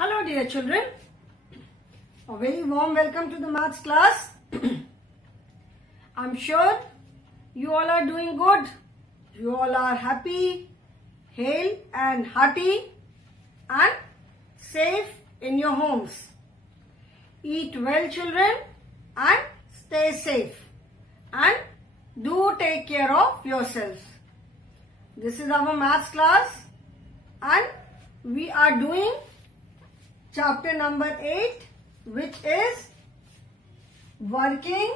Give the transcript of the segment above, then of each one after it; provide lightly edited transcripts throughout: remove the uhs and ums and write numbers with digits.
Hello dear children, a very warm welcome to the maths class. I'm sure you all are doing good. You all are happy, hale and hearty and safe in your homes. Eat well children and stay safe and do take care of yourselves. This is our maths class and we are doing chapter number 8, which is working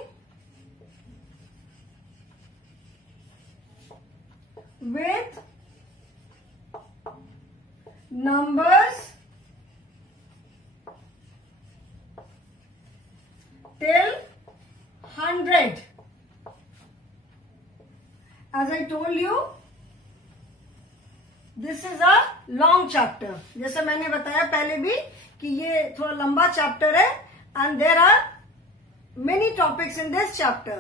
with numbers till 100. As I told you, this is a long chapter. जैसे मैंने बताया पहले भी कि ये थोड़ा लंबा chapter है and there are many topics in this chapter.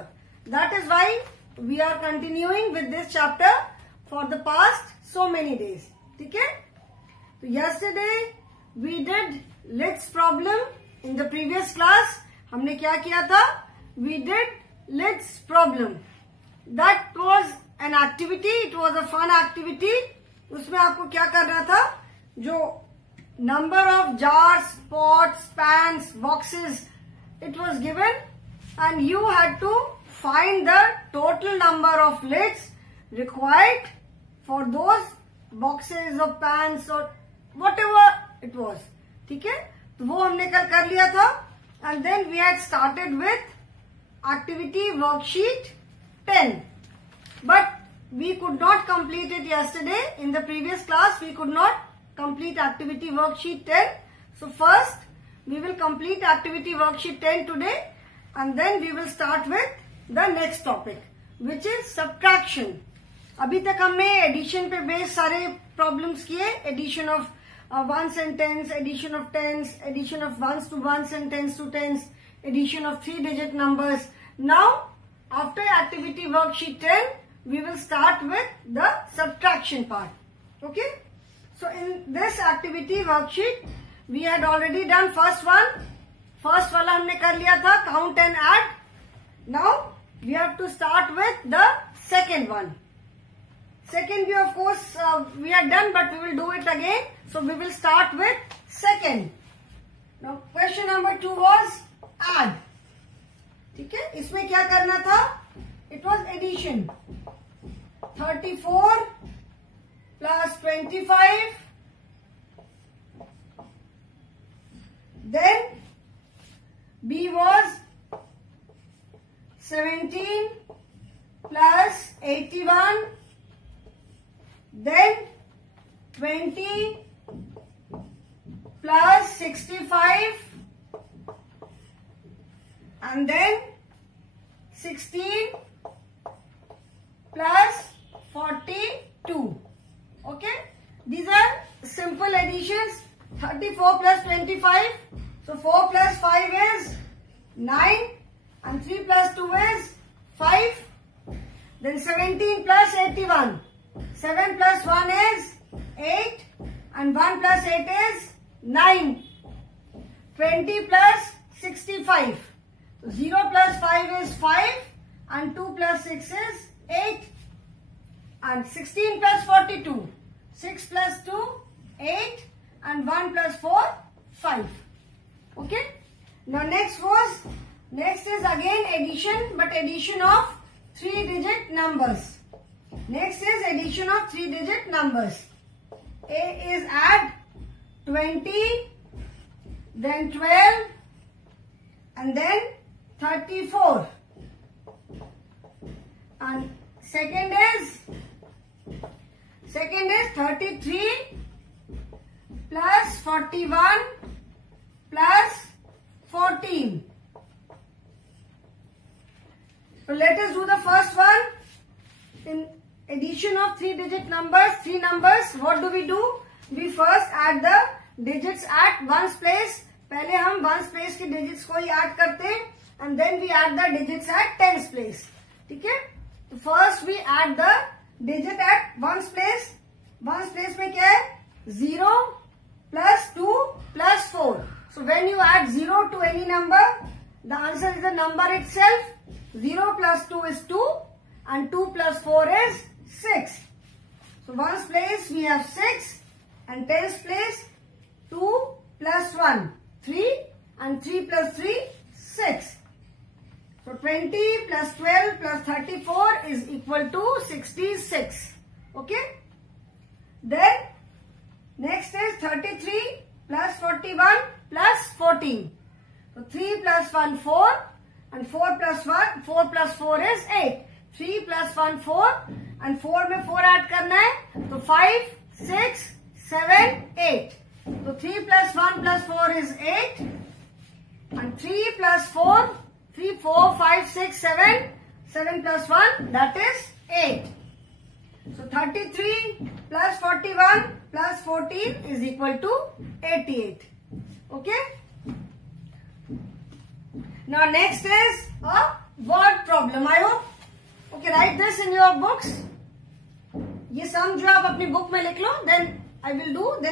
That is why we are continuing with this chapter for the past so many days. ठीक है, तो yesterday we did lids problem. In the previous class हमने क्या किया था? We did lids problem. That was an activity. It was a fun activity. उसमें आपको क्या करना था? जो number of jars, pots, pans, boxes it was given and you had to find the total number of lids required for those boxes और pans और whatever it was. ठीक है, तो वो हमने कल कर लिया था. And then we had started with activity worksheet 10. But we could not complete it yesterday. In the previous class, we could not complete activity worksheet 10. So first, we will complete activity worksheet 10 today and then we will start with the next topic, which is subtraction. अभी तक हमने addition पे base सारे problems किए. Addition of ones and tens, addition of tens, addition of ones to ones and tens to tens, addition of 3-digit numbers. Now, after activity worksheet 10, we will start with the subtraction part. Okay, so in this activity worksheet we had already done first one. First वाला हमने कर लिया था, count and add. Now we have to start with the second one. Second we of course we are done, but we will do it again. So we will start with second. Now question number 2 was add. ठीक है, इसमें क्या करना था? It was addition. 34 plus 25, then B was 17 plus 81, then 20 plus 65, and then 16 plus 42. Okay, these are simple additions. 34 plus 25, so 4 plus 5 is 9 and 3 plus 2 is 5. Then 17 plus 81, 7 plus 1 is 8 and 1 plus 8 is 9. 20 plus 65, so 0 plus 5 is 5 and 2 plus 6 is 8. And 16 plus 42, 6 plus 2, 8 and 1 plus 4, 5. Okay. Now next is again addition, but addition of 3-digit numbers. Next is addition of 3-digit numbers. A is add 20, then 12 and then 34. And second is 33 plus 41 plus 14. So let us do the first one. In addition of 3-digit numbers, 3 numbers, what do we do? We first add the digits at ones place. पहले हम ones place के digits को ही add करते हैं and then we add the digits at tens place. ठीक है, तो first we add the digit at ones place. Ones place में क्या है? 0 plus 2 plus 4. So when you add 0 to any number, the answer is the number itself. 0 plus 2 is 2 and 2 plus 4 is 6. So ones place we have 6 and tens place 2 plus 1, 3 and 3 plus 3, 6. So 20 plus 12 plus 34 is equal to 66. Okay. Then next is 33 plus 41 plus 14. So 3 plus 1, 4 and 4 plus 1, 4 plus 4 is 8. 3 plus 1, 4 and 4 में 4 add करना है. So 5, 6, 7, 8. So 3 plus 1 plus 4 is 8 and 3 plus 4, 3, 4, 5, 6, 7, 7 plus 1 that is 8. So 33 plus 41 plus 14 is equal to 88. Okay. Now next is a word problem. I hope. Okay, write this in your books. ये sum जो आप अपनी book में लिख लो. Then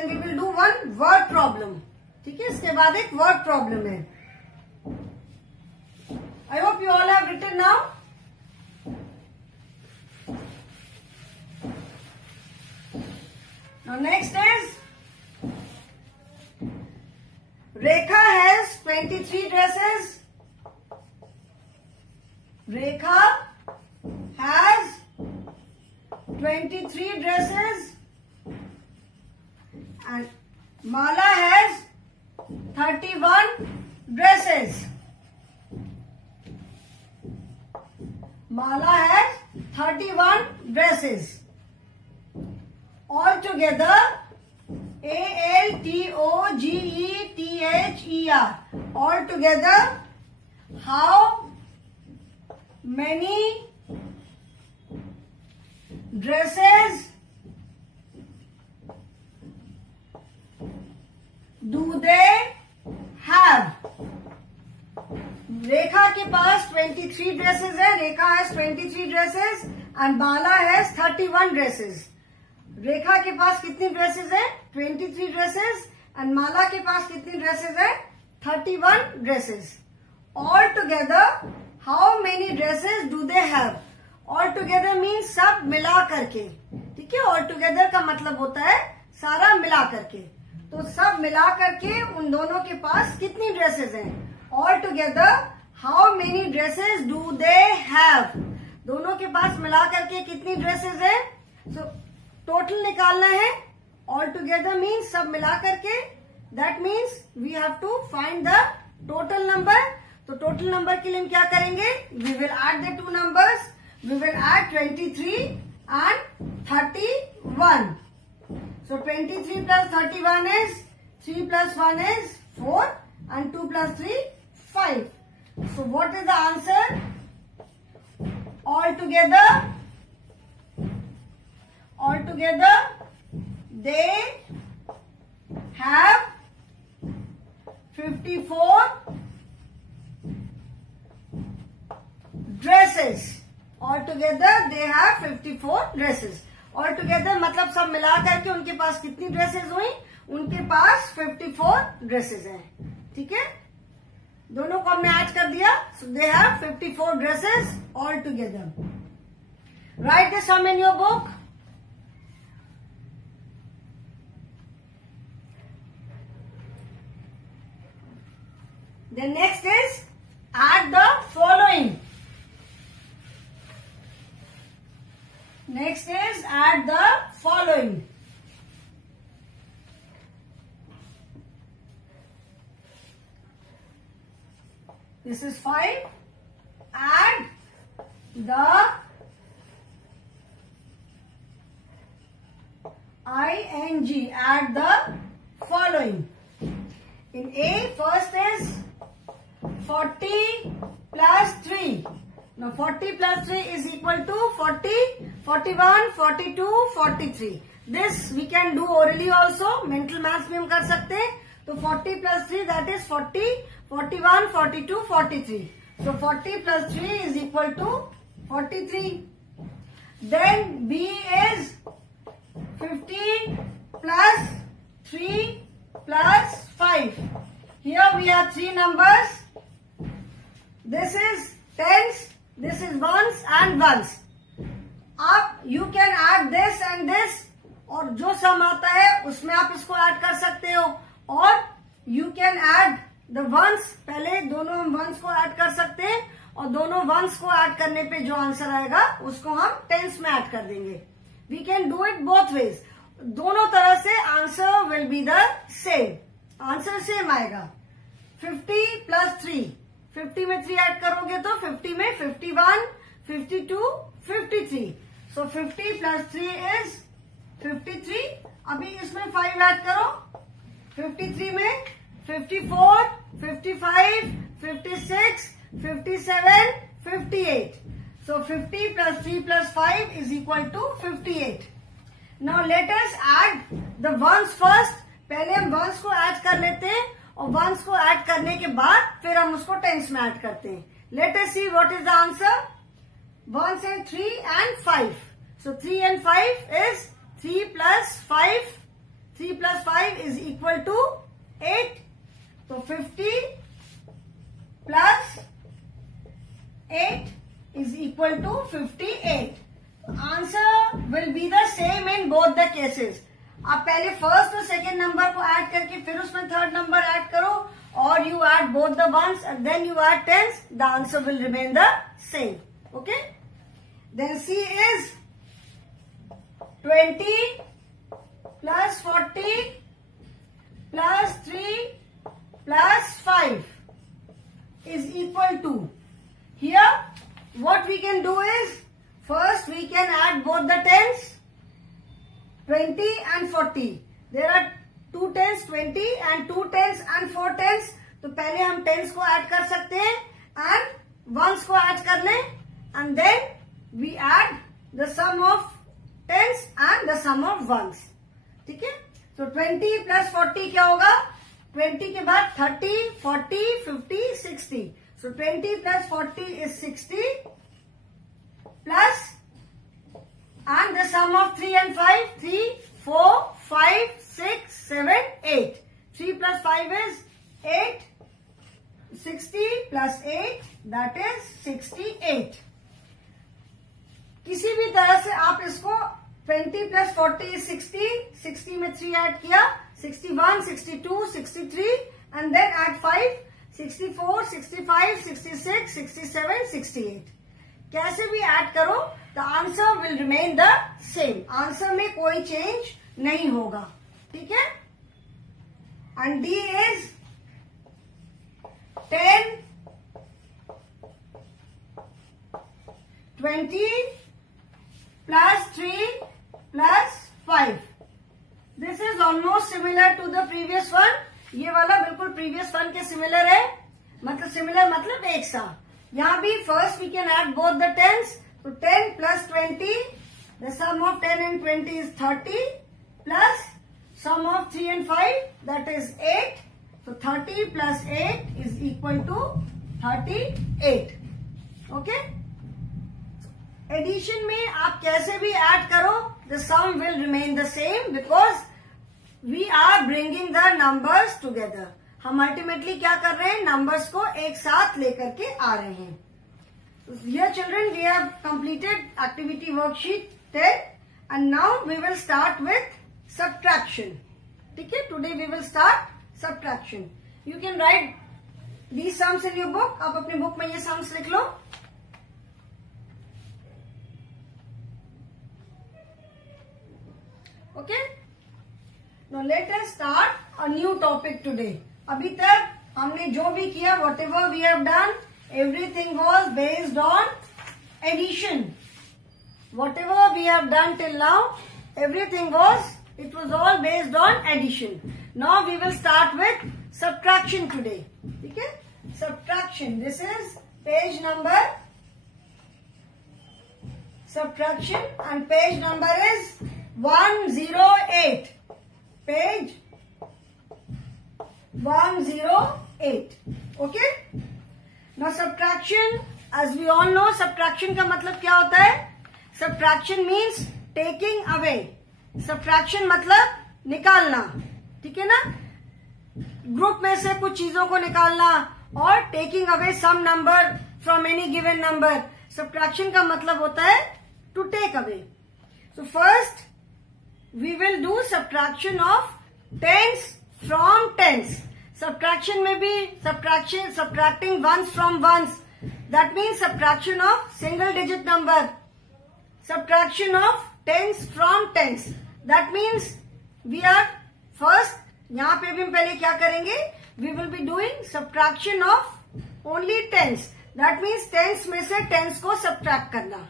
we will do one word problem. ठीक है, इसके बाद एक word problem है. I hope you all have written now. Now next is Rekha has 23 dresses. Rekha has 23 dresses and Mala has 31 dresses. Mala has 31 dresses. Altogether, ALTOGETHER. Altogether, how many dresses do they have? रेखा के पास 23 dresses है. Rekha has 23 dresses and Mala has 31 dresses. Rekha के पास कितनी dresses है? 23 dresses and माला के पास कितनी dresses है? 31 dresses. All together how many dresses do they have? All together means सब मिला करके. ठीक है, ऑल टुगेदर का मतलब होता है सारा मिला करके. तो सब मिला करके उन दोनों के पास कितनी ड्रेसेस हैं? All together how many dresses do they have? दोनों के पास मिला करके कितनी ड्रेसेस है? सो टोटल निकालना है. ऑल टुगेदर मीन्स सब मिला करके. That means we have to find the total number. तो टोटल नंबर के लिए हम क्या करेंगे? We will add the two numbers. We will add 23 and 31. So 23 plus 31 is 3 plus 1 is 4 and 2 plus 3 5. So what is the answer? Altogether they have 54 dresses. Altogether they have 54 dresses. All together मतलब सब मिला करके उनके पास कितनी dresses हुई? उनके पास 54 dresses हैं. ठीक है, दोनों को हमने ऐड कर दिया. So they have 54 dresses all together. Right this sum in your book. Then next is add the following. Next is add the following. This is 5. Add the ing. Add the following. In A, first is 40 plus 3. Now 40 plus 3 is equal to 40, 41, 42, 43. This we can do orally also. Mental maths में हम कर सकते हैं. तो 40 plus 3 that is 40, 41, 42, 43. So 40 plus 3 is equal to 43. Then B is 15 plus 3 plus 5. 5. Here we have 3 numbers. This is tens, this is ones and ones. आप you can add this and this, और जो सम आता है उसमें आप इसको add कर सकते हो, और you can add the ones. पहले दोनों हम ones को ऐड कर सकते हैं, और दोनों ones को ऐड करने पे जो आंसर आएगा उसको हम tens में ऐड कर देंगे. We can do it both ways. दोनों तरह से answer will be the same. Answer same आएगा. 50 plus 3. 50 में 3 ऐड करोगे तो 50 में 51, 52, 53. So 50 plus 3 is 53. अभी इसमें 5 ऐड करो. 53 में 54, 55, 56, 57, 58. So 50 plus 3 plus 5 is equal to 58. Now let us add the ones first. पहले हम ones को ऐड कर लेते हैं, और ones को ऐड करने के बाद फिर हम उसको tens में ऐड करते हैं. Let us see what is the answer. 1 and 3 and 5. So 3 and 5 is 3 plus 5. 3 plus 5 is equal to 8. So 50 plus 8 is equal to 58. Answer will be the same in both the cases. आप पहले first और second number को add करके फिर उसमें third number add करो, और you add both the ones and then you add tens. The answer will remain the same. Okay, then see is 20 plus 40 plus 3 plus 5 is equal to. Here what we can do is, first we can add both the tens, 20 and 40. There are 2 tens 20 and 2 tens and 4 tens. तो पहले हम tens को add कर सकते हैं and ones को add कर लें, and then we add the sum of tens and the sum of ones. ठीक है. तो 20 plus 40 क्या होगा? 20 के बाद 30, 40, 50, 60. So 20 plus 40 is 60 plus, and the sum of 3 and 5, 3, 4, 5, 6, 7, 8. 3 plus 5 is 8. 60 plus 8, that is 68. किसी भी तरह से आप इसको 20 plus 40 is 60. 60 में 3 ऐड किया, 61, 62, 63, and then add 5, 64, 65, 66, 67, 68. कैसे भी ऐड करो, the answer will remain the same. Answer में कोई चेंज नहीं होगा. ठीक है. And D is 10, 20 plus 3 plus 5. This is almost similar to the previous one. ये वाला बिल्कुल previous one के सिमिलर है. मतलब सिमिलर मतलब एक सा. यहाँ भी first we can add both the tens. So 10 plus 20, the sum of 10 and 20 is 30, plus sum of 3 and 5, that is 8. So 30 plus 8 is equal to 38. Okay. Addition में आप कैसे भी add करो, the sum will remain the same because we are bringing the numbers together. हम ultimately क्या कर रहे हैं, नंबर्स को एक साथ लेकर के आ रहे हैं. Dear children, we have completed activity worksheet 10 and now we will start with subtraction. ठीक है. Today we will start subtraction. You can write these sums in your book. आप अपनी बुक में ये sums लिख लो. Okay. Now let us start a new topic today. अभी तक हमने जो भी किया, whatever we have done, everything was based on addition. Whatever we have done till now, everything was, it was all based on addition. Now we will start with subtraction today. Okay? Subtraction. This is page number subtraction and page number is 108. Page 108. Okay? Now subtraction, as we all know, subtraction का मतलब क्या होता है? Subtraction means taking away. Subtraction मतलब निकालना. ठीक है ना? ग्रुप में से कुछ चीजों को निकालना और taking away some number from any given number. Subtraction का मतलब होता है to take away. So first we will do subtraction of tens from tens. Subtraction में भी subtracting ones from ones, that means subtraction of single digit number. Subtraction of tens from tens, that means we are first, यहां पे भी हम पहले क्या करेंगे, we will be doing subtraction of only tens, that means tens में से tens को सब्ट्रैक्ट करना।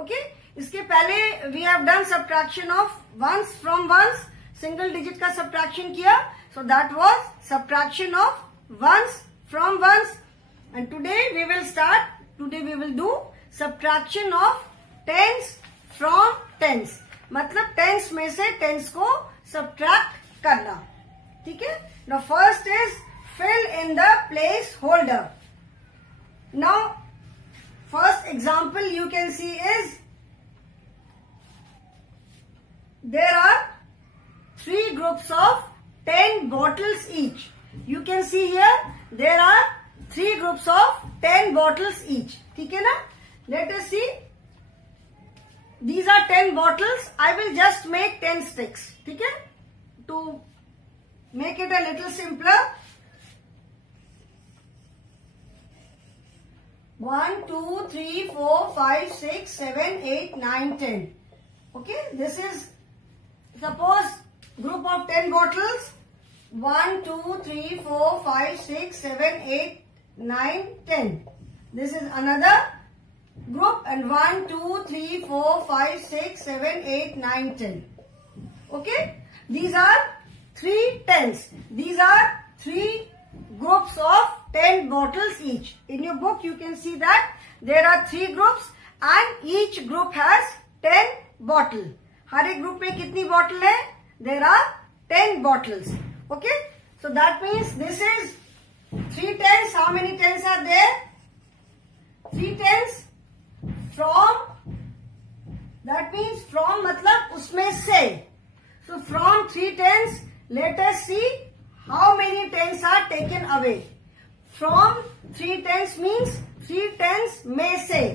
ओके, इसके पहले we have done subtraction of ones from ones, single digit का सब्ट्रैक्शन किया, so that was subtraction of ones from ones. And today we will do subtraction of tens from tens, मतलब tens में से tens को subtract करना। ठीक है, now first is fill in the placeholder. Now first example you can see is there are 3 groups of 10 bottles each. You can see here there are 3 groups of 10 bottles each. ठीक है ना? Let us see. These are 10 bottles. I will just make 10 sticks. ठीक है? To make it a little simpler. 1, 2, 3, 4, 5, 6, 7, 8, 9, 10. Okay, this is suppose group of 10 bottles. 1, 2, 3, 4, 5, 6, 7, 8, 9, 10. This is another group, and 1, 2, 3, 4, 5, 6, 7, 8, 9, 10. Okay, these are 3 tens. These are 3 groups of 10 bottles each. In your book you can see that there are 3 groups and each group has 10 bottles. हर एक group में कितनी bottle है? There are 10 bottles. Okay, so that means this is 3 tens. How many tens are there? 3 tens from, that means from मतलब उसमें से. So from 3 tens, let us see how many tens are taken away. From 3 tens means 3 tens में से.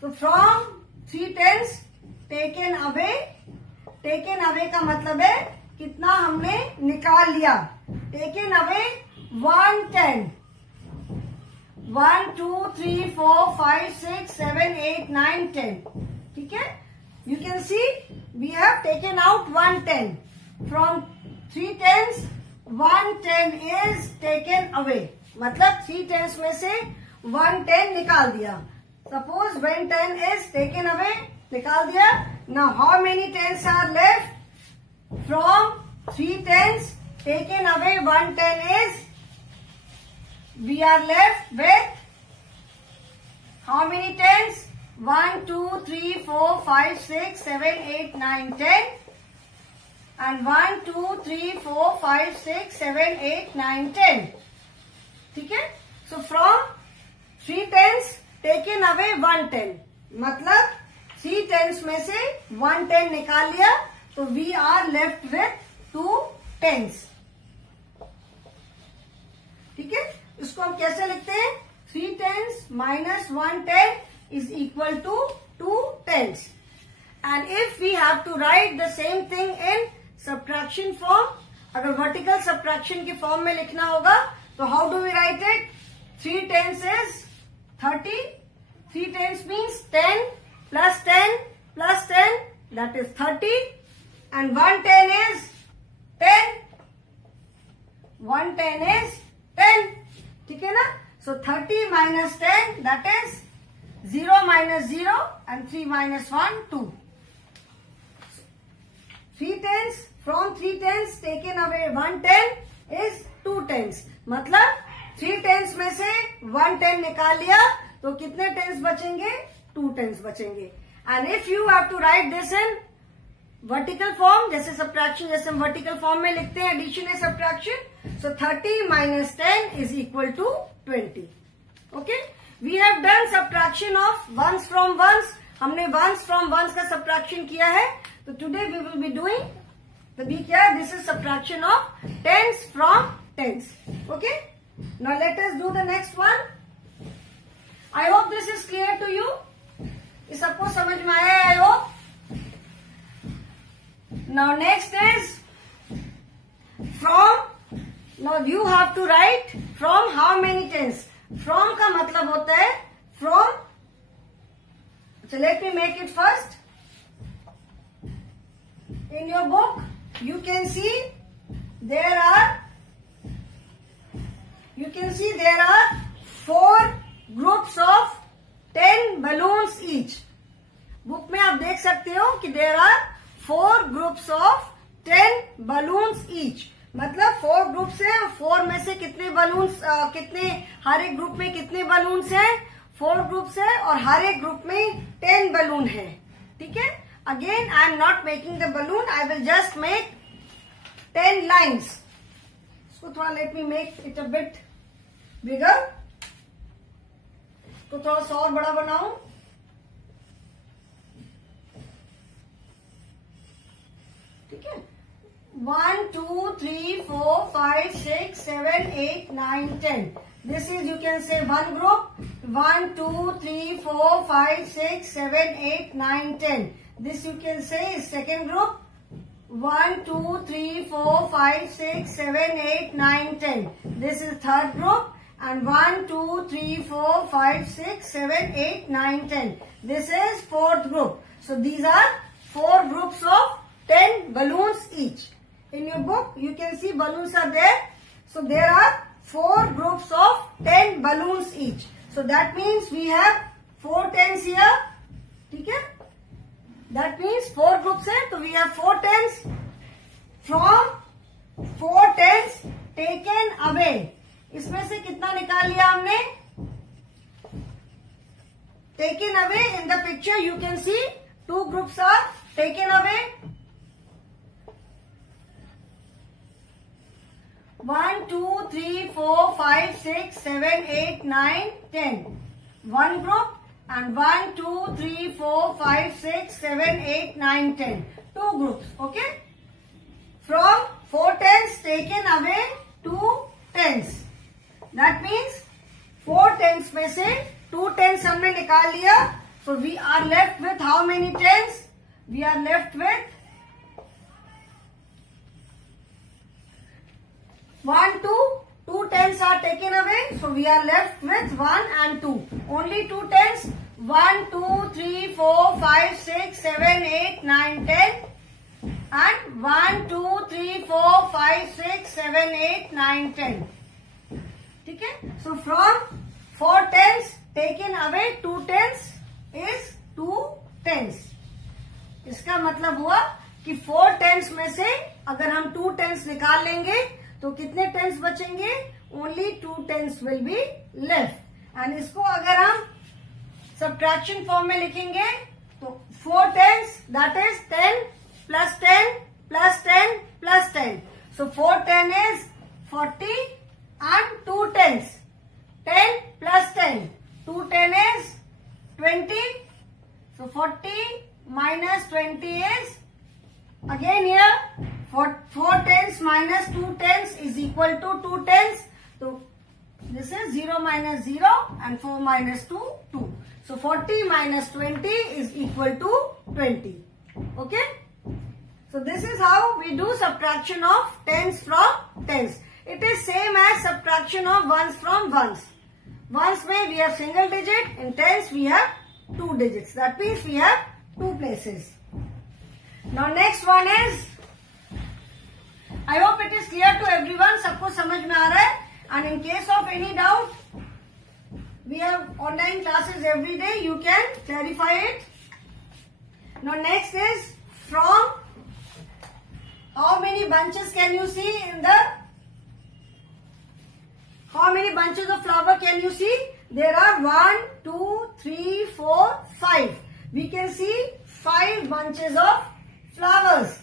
So from 3 tens taken away का मतलब है कितना हमने निकाल लिया. Taken away 1 10. 1, 2, 3, 4, 5, 6, 7, 8, 9, 10. ठीक है, you can see we have taken out 1 10. From 3 tens 1 10 is taken away. मतलब 3 tens में से 1 10 निकाल दिया. Suppose 1 10 is taken away, निकाल दिया. Now how many tens are left? From 3 tens taken away 1 10 is, we are left with how many tens? 1, 2, 3, 4, 5, 6, 7, 8, 9, 10. And 1, 2, 3, 4, 5, 6, 7, 8, 9, 10. ठीक है? So from 3 tens taken away 1 10. मतलब 3 tens में से 1 10 निकाल लिया, तो we are left with 2 tens. ठीक है, इसको हम कैसे लिखते हैं? 3 tens minus 1 10 is equal to 2 tens. And if we have to write the same thing in subtraction form, अगर vertical subtraction के form में लिखना होगा, तो how do we write it? 3 tens is 30. 3 tens means 10 plus 10 plus 10, that is 30. And 1 10 is 10. 1 10 is 10. ठीक है ना? So 30 minus 10, that is 0 minus 0, and 3 minus 1, 2. 3 tens, from 3 tens taken away 1 10 is 2 tens. मतलब 3 tens में से 1 10 निकाल लिया, तो कितने tens बचेंगे? 2 tens बचेंगे. And if you have to write this in vertical form, जैसे subtraction जैसे हम vertical form में लिखते हैं addition या subtraction, so 30 minus 10 is equal to 20. Okay, we have done subtraction of ones from ones. हमने ones from ones का subtraction किया है. तो today we will be doing, तो भी क्या, this is subtraction of tens from tens. Okay. Now let us do the next one. I hope this is clear to you. ये सबको समझ में आया है, I hope. Now next is from. Now you have to write from how many tens. From का मतलब होता है from. So let me make it first. In your book, you can see there are 4 groups of 10 balloons each. Book में आप देख सकते हो कि there are 4 groups of 10 balloons each. मतलब 4 ग्रुप्स हैं, 4 में से कितने बलून्स, कितने, हर एक ग्रुप में कितने बलून्स हैं? 4 ग्रुप्स है और हर एक ग्रुप में 10 बलून है. ठीक है. Again, I am not making the balloon. I will just make 10 lines. So, let me make it a bit bigger. तो थोड़ा सा और बड़ा बनाऊं. ठीक है. 1, 2, 3, 4, 5, 6, 7, 8, 9, 10. This is, you can say, one group. 1, 2, 3, 4, 5, 6, 7, 8, 9, 10. This you can say is second group. 1, 2, 3, 4, 5, 6, 7, 8, 9, 10. This is third group. And 1, 2, 3, 4, 5, 6, 7, 8, 9, 10. This is fourth group. So these are 4 groups of 10 balloons each. In your book, you can see balloons are there. So there are 4 groups of 10 balloons each. So that means we have 4 tens here. ठीक है. That means 4 groups है, तो we have 4 tens. From 4 tens taken away. इसमें से कितना निकाल लिया हमने? Taken away, in the picture you can see 2 groups are taken away. 1, 2, 3, 4, 5, 6, 7, 8, 9, 10. One group. And 1, 2, 3, 4, 5, 6, 7, 8, 9, 10. 2 groups. Okay. From 4 tens taken away 2 tens. That means 4 tens में से 2 tens हमने निकाल लिया. So we are left with how many tens? We are left with 1, 2. 2 tens are taken away. So we are left with 1 and 2. Only 2 tens. 1, 2, 3, 4, 5, 6, 7, 8, 9, 10. And 1, 2, 3, 4, 5, 6, 7, 8, 9, 10. ठीक है. So from 4 tens taken away 2 tens is 2 tens. इसका मतलब हुआ कि 4 tens में से अगर हम 2 tens निकाल लेंगे तो कितने tens बचेंगे? Only 2 tens will be left. And इसको अगर हम सब्ट्रैक्शन फॉर्म में लिखेंगे तो 4 tens, that is 10 plus 10 plus 10 plus 10. So 4 10 is 40 and 2 tens. 10 plus 10. 2 10 is 20. So 40 minus 20 is, again here, 4 tens minus 2 tens is equal to 2 tens. So this is 0 minus 0 and 4 minus 2, 2. So 40 minus 20 is equal to 20. Okay. So this is how we do subtraction of tens from tens. It is same as subtraction of ones from ones. Ones में we have single digit, in tens we have 2 digits. That means we have 2 places. Now next one is, I hope it is clear to everyone. सबको समझ में आ रहा है. And in case of any doubt, we have online classes every day. You can clarify it. Now next is from. How many bunches can you see in the? How many bunches of flower can you see? There are 1, 2, 3, 4, 5. We can see 5 bunches of flowers.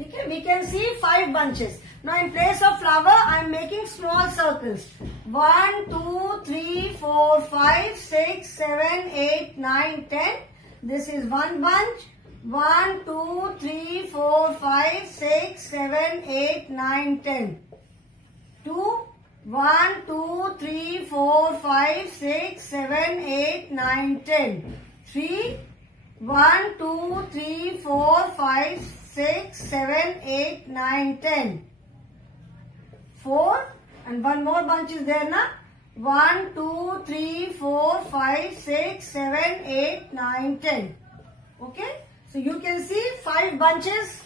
Okay, we can see 5 bunches. Now in place of flower, I am making small circles. 1, 2, 3, 4, 5, 6, 7, 8, 9, 10. This is 1 bunch. 1, 2, 3, 4, 5, 6, 7, 8, 9, 10. 2, 1, 2, 3, 4, 5, 6, 7, 8, 9, 10. 3, 1, 2, 3, 4, 5, 6, 7, 8, 9, 10. 4, and one more bunch is there, na? 1, 2, 3, 4, 5, 6, 7, 8, 9, 10. Okay? So you can see 5 bunches.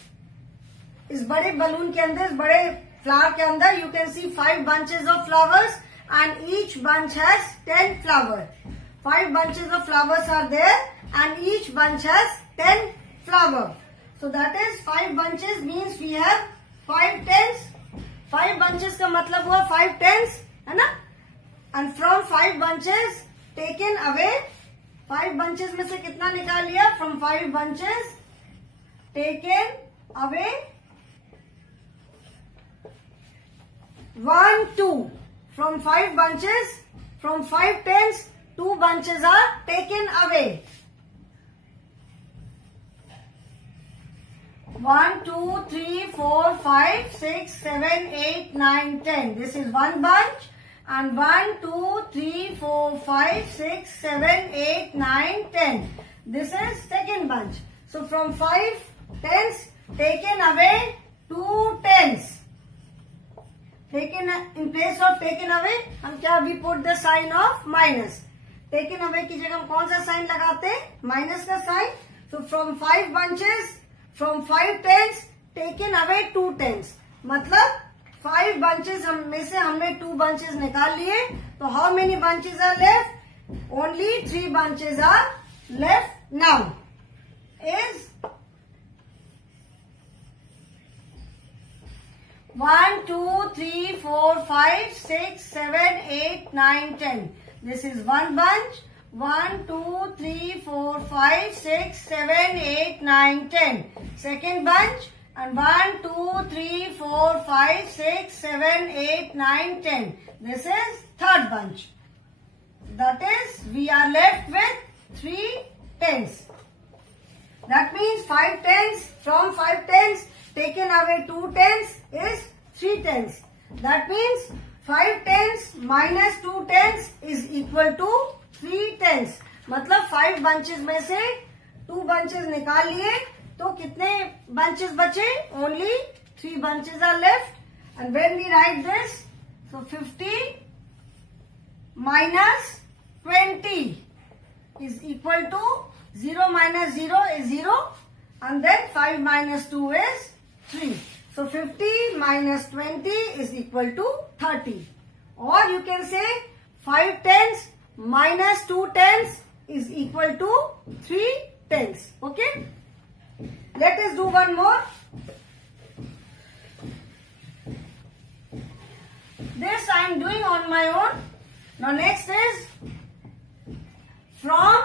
इस बड़े balloon के अंदर, इस बड़े flower के अंदर, you can see 5 bunches of flowers and each bunch has 10 flowers. 5 bunches of flowers are there and each bunch has 10 flowers. So that is 5 bunches means we have 5 tens. 5 bunches का मतलब हुआ 5 tens, है ना? And from 5 bunches taken away, 5 bunches में से कितना निकाल लिया? From 5 bunches taken away 1, 2. From 5 bunches, from 5 tens, 2 bunches are taken away. 1, 2, 3, 4, 5, 6, 7, 8, 9, 10. This is one bunch. And 1, 2, 3, 4, 5, 6, 7, 8, 9, 10. This is second bunch. So from 5 tens taken away 2 tens. Taken in place of taken away, हम क्या we put the sign of minus. Taken away की जगह हम कौन सा sign लगाते हैं? Minus का sign. So from 5 bunches, from 5 tens taken away 2 tens. मतलब 5 bunches में से हमने 2 bunches निकाल लिए. तो how many bunches are left? Only 3 bunches are left now. Is 1, 2, 3, 4, 5, 6, 7, 8, 9, 10. This is one bunch. 1, 2, 3, 4, 5, 6, 7, 8, 9, 10. Second bunch. And 1, 2, 3, 4, 5, 6, 7, 8, 9, 10. This is third bunch. That is, we are left with 3 tens. That means 5 tens. From 5 tens, taken away 2 tens is 3 tens. That means 5 tens minus 2 tens is equal to 3 tens. मतलब 5 bunches में से 2 bunches निकाल लिए, तो कितने bunches बचे? Only 3 bunches are left. And when we write this, so 50 minus 20 is equal to 0 minus 0 is 0, and then 5 minus 2 is 3. So 50 minus 20 is equal to 30. Or you can say 5 tens minus 2 tens is equal to 3 tens. Okay? Let us do one more. This I am doing on my own. Now next is from,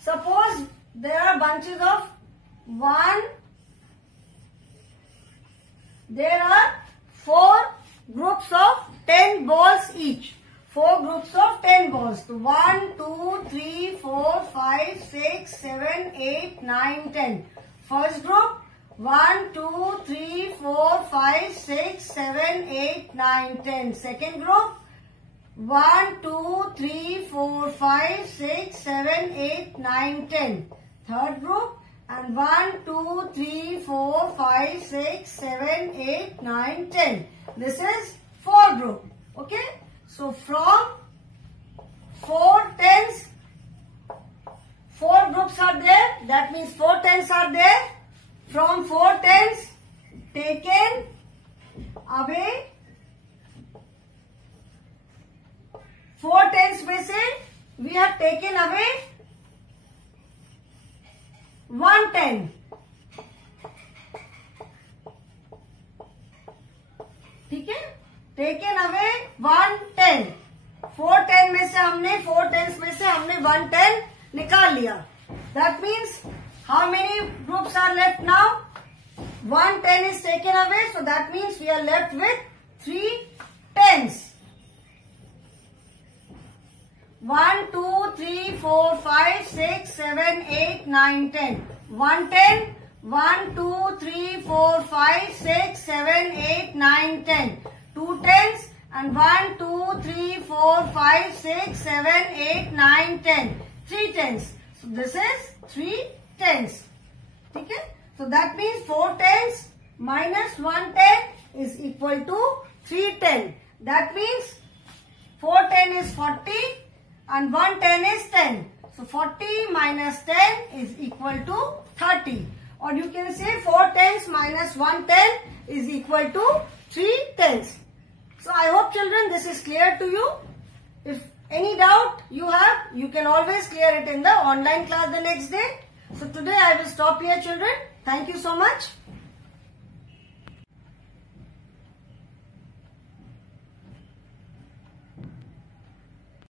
suppose there are bunches of 1, there are 4 groups of 10 balls each. 4 groups of 10 balls. So 1, 2, 3, 4, 5, 6, 7, 8, 9, 10. First group 1, 2, 3, 4, 5, 6, 7, 8, 9, 10. Second group 1, 2, 3, 4, 5, 6, 7, 8, 9, 10. Third group and 1, 2, 3, 4, 5, 6, 7, 8, 9, 10. This is 4 group. Okay. So from 4 tens, 4 groups are there. That means 4 tens are there. From 4 tens taken away 4 tens में से we have taken away 1 10. ठीक है? Taken away 1 10. 4 10 में से हमने 4 tens में से हमने 1 10 निकाल लिया. That means how many groups are left now? 1 10 is taken away, so that means we are left with 3 tens. 1, 2, 3, 4, 5, 6, 7, 8, 9, 10. 110. 1, 2, 3, 4, 5, 6, 7, 8, 9, 10. 2 tens and 1, 2, 3, 4, 5, 6, 7, 8, 9, 10. 3 tens. So this is 3 tens. Okay? So that means 4 tens minus 1 10 is equal to 3 10. That means 4 10 is 40 and 1 10 is 10. So 40 minus 10 is equal to 30. Or you can say 4 tens minus 1 10 is equal to 3 tens. So I hope children this is clear to you. If any doubt you have, you can always clear it in the online class the next day. So today I will stop here children. Thank you so much.